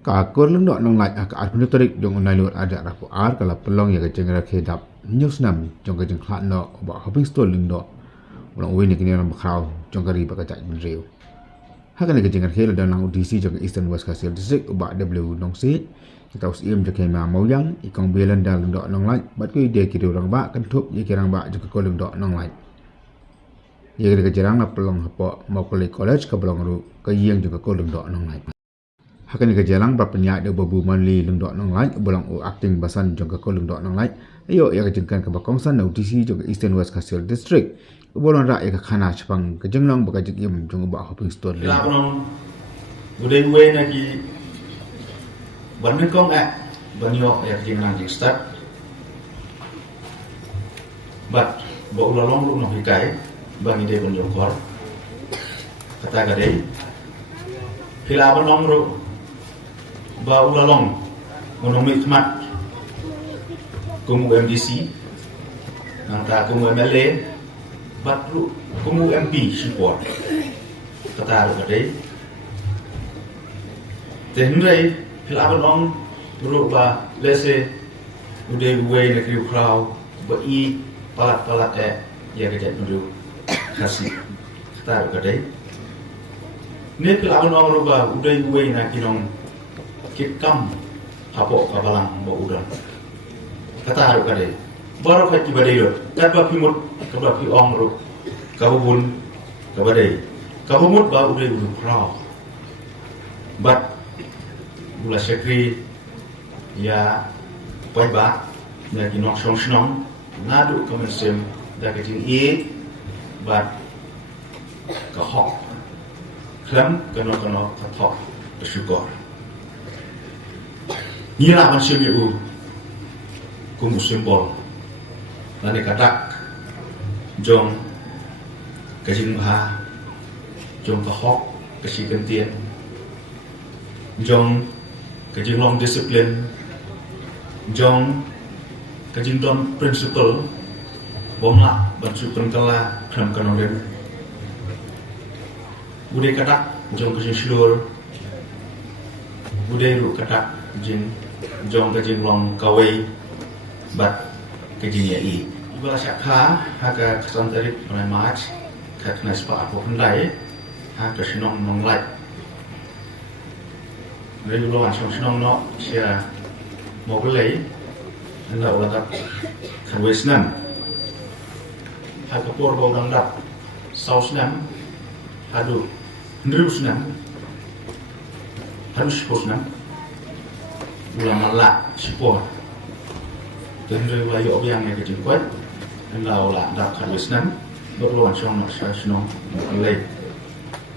Kakor lung dok nong lai ak ar penutorik jong unai lut ada rapu ar kala pelong ya keceng ra kedap news nam jong keceng khat no ba hopping store lung dok ulang uwi ni kini ram khaw jong kari ba kacak benreu hakan ni keceng khel dan lang UDC jong Eastern West Kasial District ba W nong si kita us im jong kema mauyang ikong belan dal lung dok nong lai bat ko ide kiri orang ba kan thup ye kirang ba jong ko lung dok nong lai ye kiri kejerang na pelong hapo mau college ka pelong ru ka yeng jong ko lung dok nong lai hakan ke jalang ba penyak de babu manli lung dok nong lai bolang u acting basan jong ko lung dok nong lai ayo ya kejengkan ke bakongsan na UDC jong Eastern West Kasial District bolon ra ya khana chapang ke jenglong ba kajik yum jong ba hopping store la kono budai we na ki ban kong ban yo ya jengang jing start but bo ulalong lu no hikai bang ide ban jong kor kata gadai hila ban nong ru ba ulalong ngono mikmat kumu MDC nang ta kumu MLA bat lu kumu MP support kata lu kadai tenrai hila ban nong ru ba lese ude we na kriu kraw ba I palat ya kejat mendu kasih kata lu kadai ne hila ban nong ru ba ude we na kinong kikam hapo kabalang bo udan kata haru kade baru kati badai lo kadba pimut kadba pi ong ro kabun kabadai kabumut ba udai udu prau bat bula sekri ya pai ba ya kinong song snong nadu kamensem da keting e bat ka hok klam kano kathok bersyukur Nila man siya kung simbol na nikatak jong kajing maha jong kahok kasi gantian jong kajing long discipline jong kajing don principle bomla bansu kala kram kanolen budai katak jong kajing slur budai ru katak jong kajing long kawai bat kajing ya I ibala syakha haka kesantarik pada March kat naspa aku kendai haka sinong nong lai dari ulo ansong sinong no sia mau belai anda ulat kawes nam haka por bau dangdap saus nam hadu ndrus nam hadu spos nam ulama la support tenre wa yo yang ke jengkwat lau la dak kharwis nan berluan song nak sno lei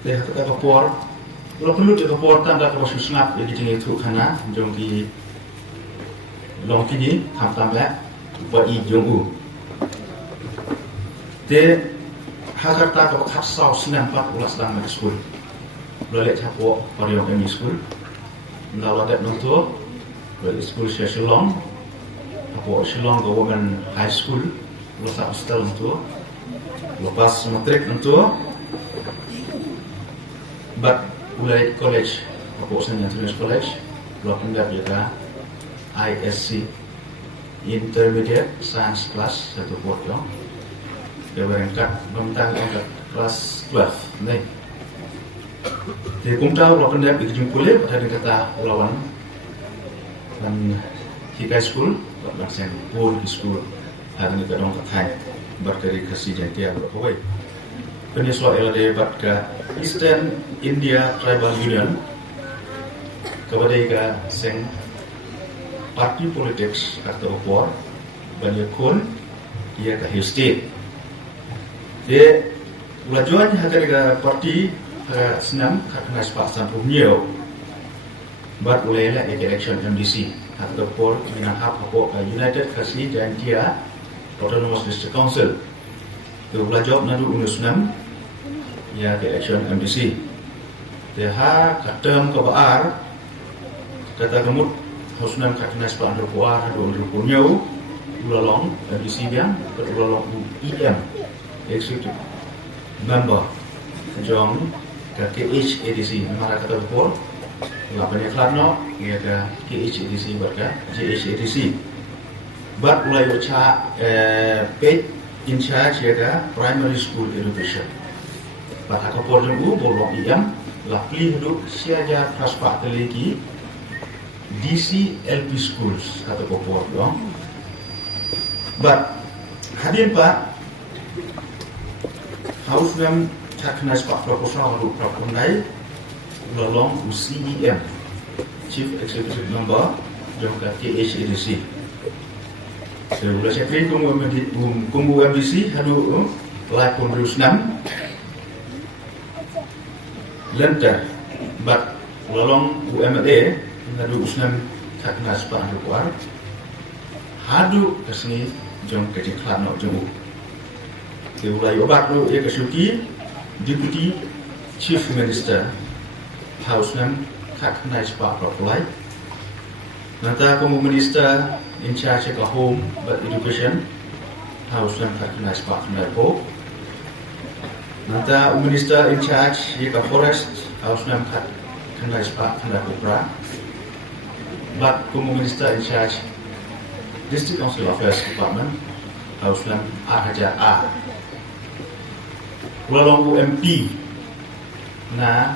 le kata kapor lo perlu ke kapor tanda ka basu snap ye jeng itu kana jong ki long kini kham tam la ba I jong u te hakar ta ka khat sau sinan pat ulas dang ma school lo le chapo pariong emi school lau la dat no to school Shillong, apa Shillong Government High School, lepas hostel itu, lepas matrik itu, but mulai college, apa Saint Anthony's College, lepas pindah kita ISC, Intermediate Science Class satu portfolio, dia berangkat bentang angkat kelas 12, nih. Jadi kumtahu lepas pindah itu jumpa pada kata lawan dan hikai school dan sen pun di school hari ni kadang katai berkari kasih jantia berkawai penyesua LD berka Eastern India Tribal Union kepada ika sen parti politics atau opor banyak kun dia ke Hill State dia ulajuan hakar ika parti senam kakna sepak sampul niau bat ulela election MDC atau por minahap apa United Kasih dan dia Autonomous District Council tu belajar nadu unusnam ya election MDC dia katem ke baar kata gemut husnam katna sepan rupuar do rupunyau ulalong MDC biang ulalong EM executive member jong ke HADC mara kata por Lapannya Klarno, ia ke KHADC berka JHADC. But mulai uca paid in charge ia ke primary school education. But aku porjong bolong iam lapli hidup siaja praspa teleki DC LP schools kata kopor dong. But hadir pak House Mem Taknas Pak Proposal Haru Prapundai Lolong CEM Chief Executive Member Jongka KHADC. Sebelum saya kiri kumbu MDC Hadu Lai Pondrus 6 Lenter But Lolong UMLA Hadu Usnam Taknas Pak Haru Kuar Hadu Kesini Jongka Jeklat Nok Jongku Ulai obat lu ia kesuki Deputy Chief Minister House Nam Kak Nais Pak Propulai Nanta Komu Minister in charge of Home but Education House Nam Kak Nais Pak Naipo Nanta Minister in charge of Forest House Nam Kak Nais Pak Naipopra But Komu Minister in charge District Council Affairs Department House Nam Hajar A Walau UMP na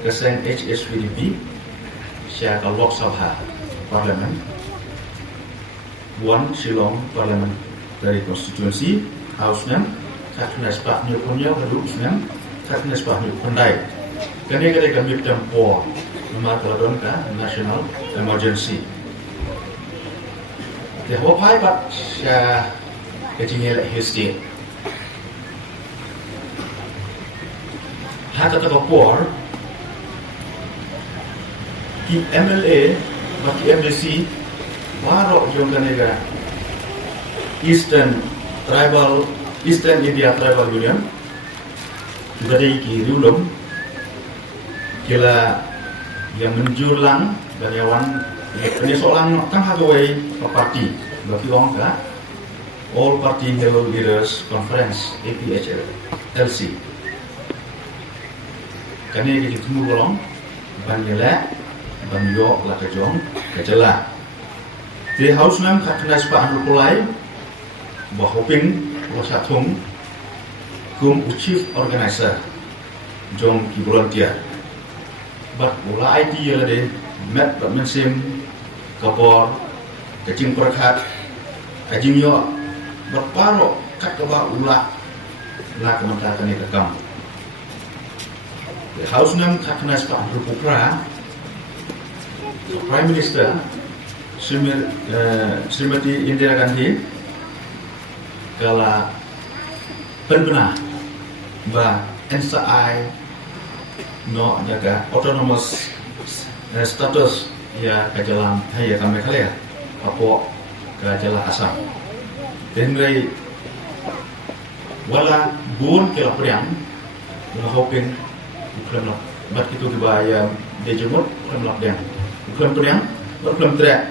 keseng HSVDP siapa Lok Sabha Parlimen Wan Shillong Parlimen dari konstitusi House Nam Kaknas Pak New Punya Hadus Nam Kaknas Pak New Pandai kami kami tempor nama teladon ka National Emergency Hawapai Pak siapa kecingnya history Hata terkopor di MLA bagi MDC warok jongkan negara Eastern India Tribal Union dari Kirulum kila yang menjulang dan yawan ini seorang kan hagawai parti bagi orang ka All Party Leaders Conference APHL LC kami kita tunggu bolong ban gelak ban yok la kejong kejela di house nam kakna spa anu kulai bah hoping wasatung kum chief organizer jong ki volunteer bat bola IT ya de met bat mensim kapor kecing perkat ajing yo berparo kat keba ulah la kementerian ini rekam House Nam Kaknas Pak Rupukra Prime Minister Srimati Indira Gandhi kala penbenah ba NSI no jaga autonomous status ya kajalan ya kami kali ya apa kajalan asam dan dari wala bun kela priang hoping Uklam nak, bat itu dibayar dejemut, uklam nak dia, uklam periang, uklam terak,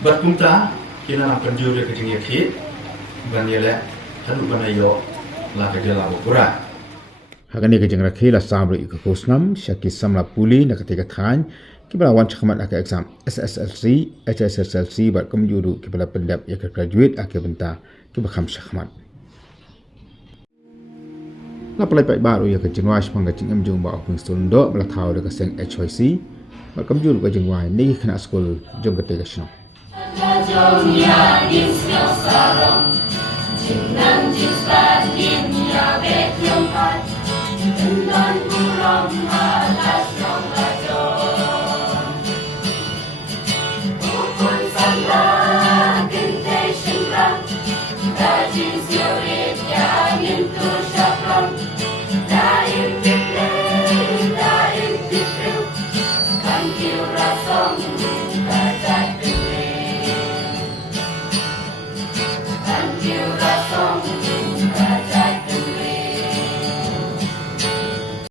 bat kumta, kena nak penjuru kecingnya kit, banyak hadu banayo, lah kerja lah berkurang. Hagan ni kejeng rakhi la sabri ke kusnam, syaki samla puli nak ketika than, kibala wan cakamat aka exam SSLC, HSLC bat penjuru kibala pendap ya graduate aka benta kibala kham cakamat. La pelai pai baru ya kejeng wai sepang kejeng emjung ba openg stone do bela thau de kaseng HYC ba kamjul kejeng wai ni kena school jong kete kasno Jong ya